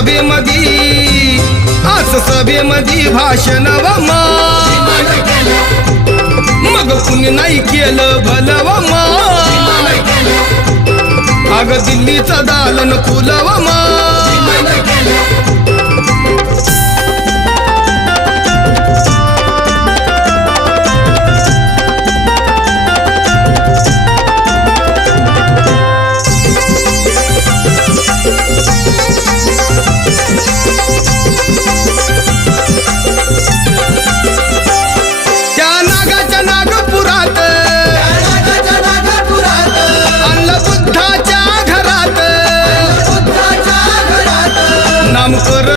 सभेमधी आज सभेमधी भाषण व मग कुणी नाही केलं भलं व अग दिल्लीचं दालन खुलव